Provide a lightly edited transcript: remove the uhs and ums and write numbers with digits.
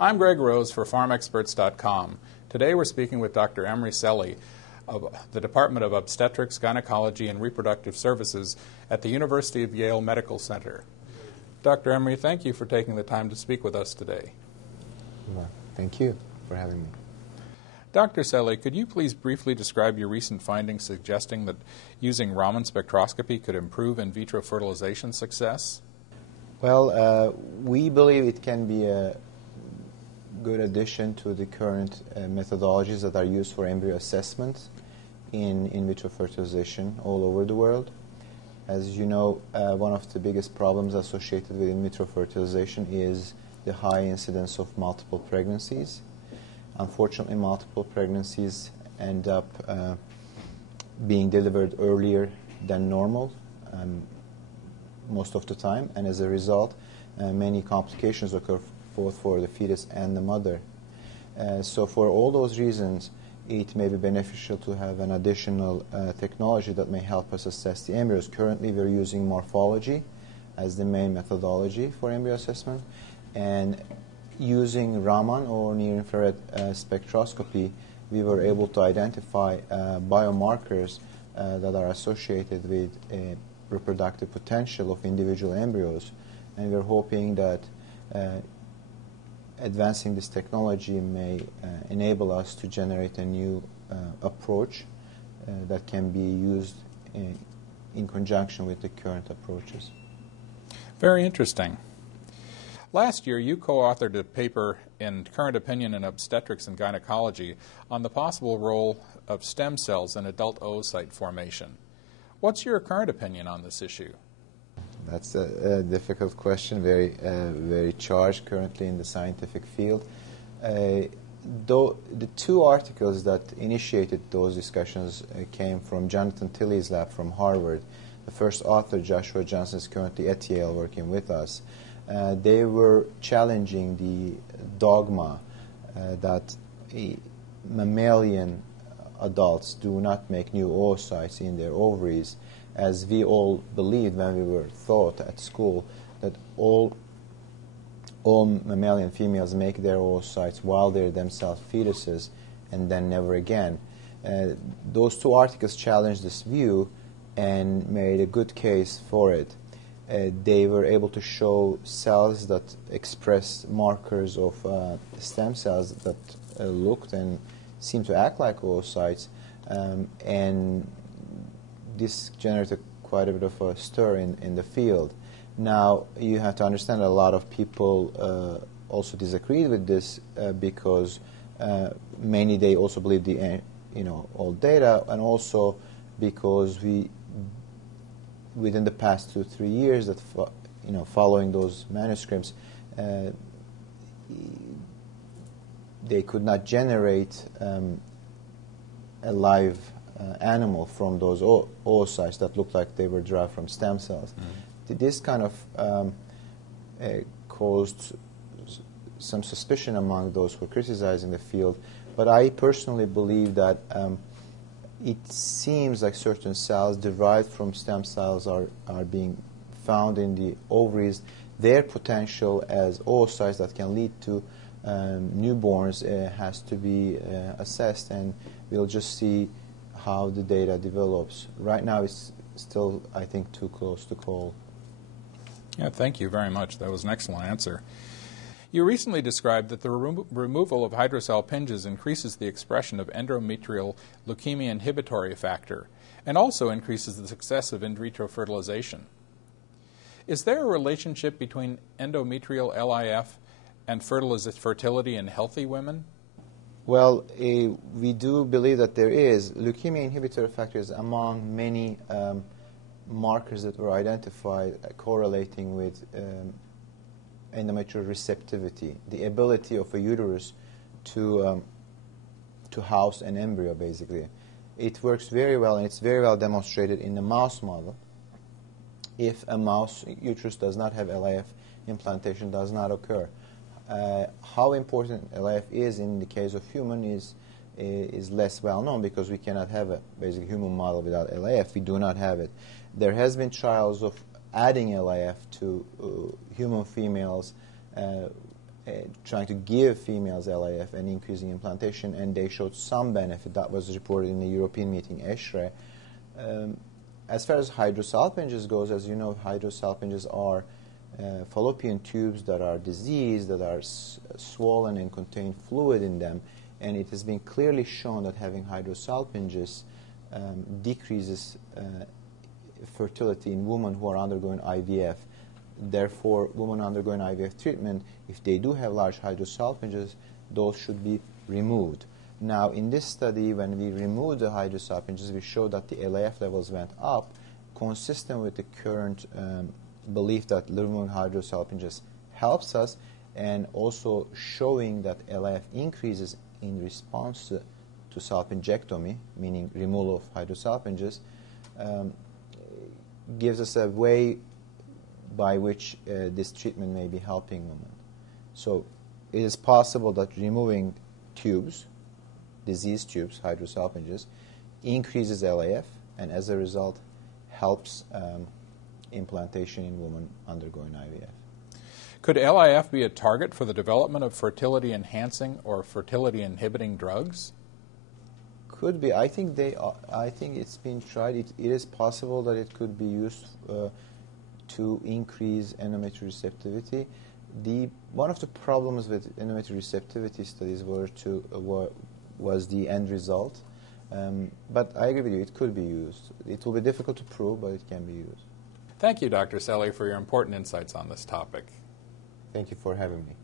I'm Greg Rose for PharmExperts.com. Today we're speaking with Dr. Emery Seli of the Department of Obstetrics, Gynecology, and Reproductive Services at the University of Yale Medical Center. Dr. Emery, thank you for taking the time to speak with us today. Well, thank you for having me. Dr. Seli, could you please briefly describe your recent findings suggesting that using RAMAN spectroscopy could improve in vitro fertilization success? Well, we believe it can be a good addition to the current methodologies that are used for embryo assessment in vitro fertilization all over the world. As you know, one of the biggest problems associated with in vitro fertilization is the high incidence of multiple pregnancies. Unfortunately, multiple pregnancies end up being delivered earlier than normal most of the time, and as a result, many complications occur both for the fetus and the mother. So for all those reasons, it may be beneficial to have an additional technology that may help us assess the embryos. Currently, we're using morphology as the main methodology for embryo assessment, and using RAMAN or near-infrared spectroscopy, we were able to identify biomarkers that are associated with reproductive potential of individual embryos, and we're hoping that advancing this technology may enable us to generate a new approach that can be used in conjunction with the current approaches. Very interesting. Last year, you co-authored a paper in Current Opinion in Obstetrics and Gynecology on the possible role of stem cells in adult oocyte formation. What's your current opinion on this issue? That's a difficult question, very charged currently in the scientific field. Though the two articles that initiated those discussions came from Jonathan Tilley's lab from Harvard. The first author, Joshua Johnson, is currently at Yale working with us. They were challenging the dogma that mammalian adults do not make new oocytes in their ovaries, as we all believed when we were taught at school that all mammalian females make their oocytes while they're themselves fetuses and then never again. Those two articles challenged this view and made a good case for it. They were able to show cells that express markers of stem cells that looked and seemed to act like oocytes, and this generated quite a bit of a stir in the field. Now, you have to understand a lot of people also disagreed with this because many they also believe the old data, and also because within the past 2-3 years that following those manuscripts, they could not generate a live animal from those oocytes that looked like they were derived from stem cells. Mm-hmm. This kind of caused some suspicion among those who were criticizing the field, but I personally believe that it seems like certain cells derived from stem cells are being found in the ovaries. Their potential as oocytes that can lead to newborns has to be assessed, and we'll just see how the data develops. Right now it's still, I think, too close to call. Yeah, thank you very much. That was an excellent answer. You recently described that the removal of hydrocell pinges increases the expression of endometrial leukemia inhibitory factor and also increases the success of in vitro fertilization. Is there a relationship between endometrial LIF and fertility in healthy women? Well, we do believe that there is. Leukemia inhibitory factor is among many markers that were identified correlating with endometrial receptivity, the ability of a uterus to house an embryo, basically. It works very well, and it's very well demonstrated in the mouse model. If a mouse uterus does not have LIF, implantation does not occur. How important LIF is in the case of human is less well known, because we cannot have a basic human model without LIF. We do not have it. There has been trials of adding LIF to human females trying to give females LIF and increasing implantation, and they showed some benefit. That was reported in the European meeting, ESHRE. As far as hydrosalpinges goes, as you know, hydrosalpinges are fallopian tubes that are diseased, that are swollen and contain fluid in them, and it has been clearly shown that having hydrosalpinges decreases fertility in women who are undergoing IVF. Therefore, women undergoing IVF treatment, if they do have large hydrosalpinges, those should be removed. Now, in this study, when we removed the hydrosalpinges, we showed that the LAF levels went up, consistent with the current belief that removing hydrosalpinges helps us, and also showing that LAF increases in response to salpingectomy, meaning removal of hydrosalpinges, gives us a way by which this treatment may be helping women. So it is possible that removing tubes, diseased tubes, hydrosalpinges, increases LAF, and as a result helps implantation in women undergoing IVF. Could LIF be a target for the development of fertility-enhancing or fertility-inhibiting drugs? Could be. I think it's been tried. It is possible that it could be used to increase endometrial receptivity. One of the problems with endometrial receptivity studies was the end result. But I agree with you, it could be used. It will be difficult to prove, but it can be used. Thank you, Dr. Seli, for your important insights on this topic. Thank you for having me.